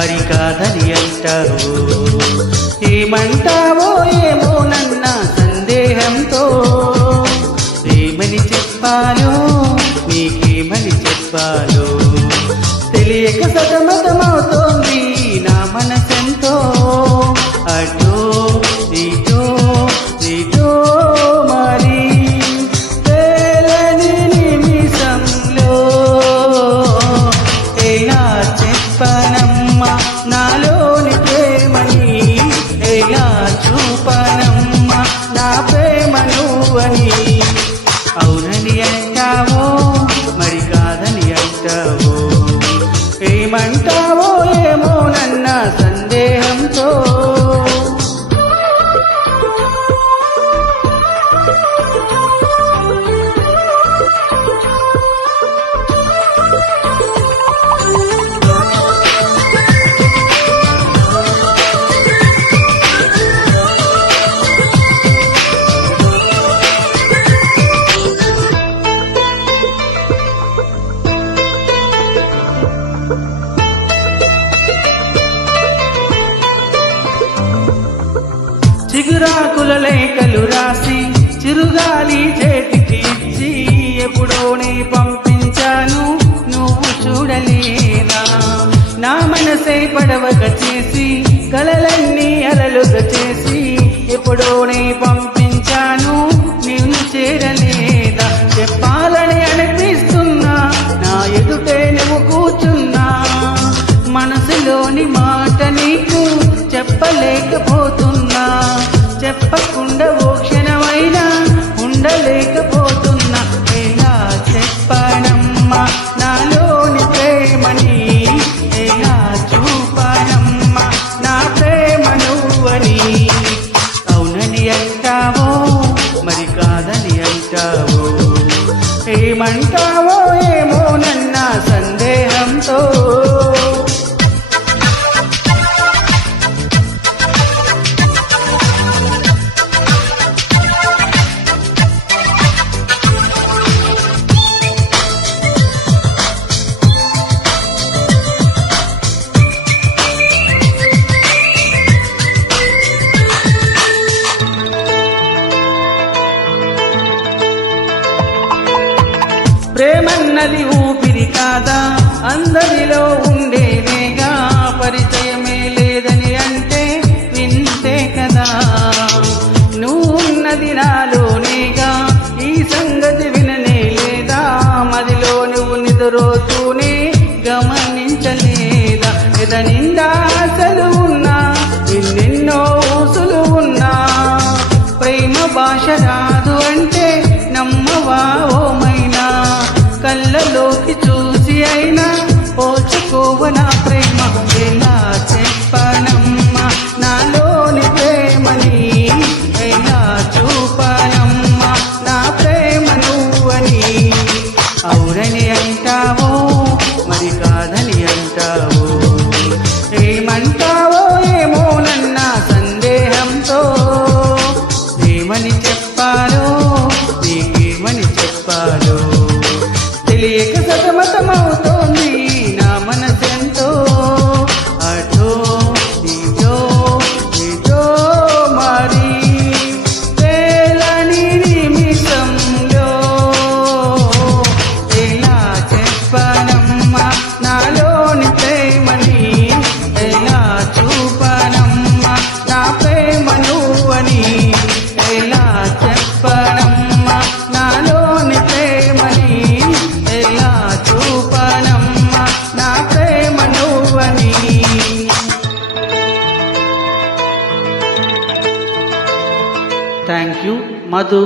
మరి కాదని అంటావు. ఏమంటావో ఏమో నన్న సందేహంతో, ఏమని చెప్పాలో నీకేమని చెప్పాలో తెలియక సతమతమవుతోంది నా మనసెంతో. అటో ఇటో ఇటో మరి తేలని నిమిషంలో ఎలా చెప్పనమ్మా నాలోని ప్రేమని, ఎలా చూపనమ్మా నా ప్రేమ నువ్వని. అవునని అంటావో మరి కాదని అంటావో, ఏమంటావో ఏమో నన్న సందేహంతో. చిగురాకుల లేఖలు రాసి చిరుగాలి చేతికి ఇచ్చి ఎప్పుడోనే పంపించాను నువ్వు చూడలేనా. నా మనసే పడవగా చేసి కలలన్నీ అలలుగా చేసి ఎప్పుడోనే పంపించాను నిన్ను చేరలేదా. చెప్పాలని అనిపిస్తున్నా నా ఎదుటే నువ్వు కూర్చున్నా, మనసులోని మాట నీకు చెప్పలేకపోతున్నా. చెప్పకుండా ఓ క్షణమైనా ఉండలేకపోతున్నా. ఎలా చెప్పనమ్మా నాలోని ప్రేమని, ఎలా చూపనమ్మా నా ప్రేమ నువ్వని. అవునని అంటావో మరి కాదని అంటావో, ఏమంటావో ఏమో నన్న సందేహంతో. ప్రేమన్నది ఊపిరి కాదా, అందరిలో ఉండేదేగా. పరిచయమే లేదని అంటే వింతే కదా. నువ్వున్నది నాలోనేగా, ఈ సంగతి విననే లేదా. మదిలో నువ్వు నిద్రోతూనే గమనించలేదా. ఎదనిండా ఆశలు ఉన్నా, ఎన్నెన్నో ఊసులు ఉన్నా, ప్రేమ భాష రాదు అంటే నమ్మవా ఓమైనా. కళ్ళలోకి చూసి అయినా పోల్చుకోవ నా ప్రేమ. ఎలా చెప్పనమ్మా నాలోని ప్రేమని, ఎలా చూపనమ్మా నా ప్రేమ నువ్వని. అవునని అంటావో మరి కాదని అంటావో, ఏమంటావో ఏమో నన్న సందేహంతో. ఏమని చెప్పాలో నీకేమని చెప్పాలో తెలియక సతమతమవుతోంది నా మనసెంతో. అటో ఇటో ఇటో మరి తేలని నిమిషంలో ఎలా చెప్పనమ్మా నాలోని ప్రేమని, ఎలా చూపనమ్మా నా ప్రేమ నువ్వని. ఎలా చెప్పనమ్మా నాలోని ప్రేమని, ఎలా చూపనమ్మా నా ప్రేమ నువ్వని. Thank you Madhu.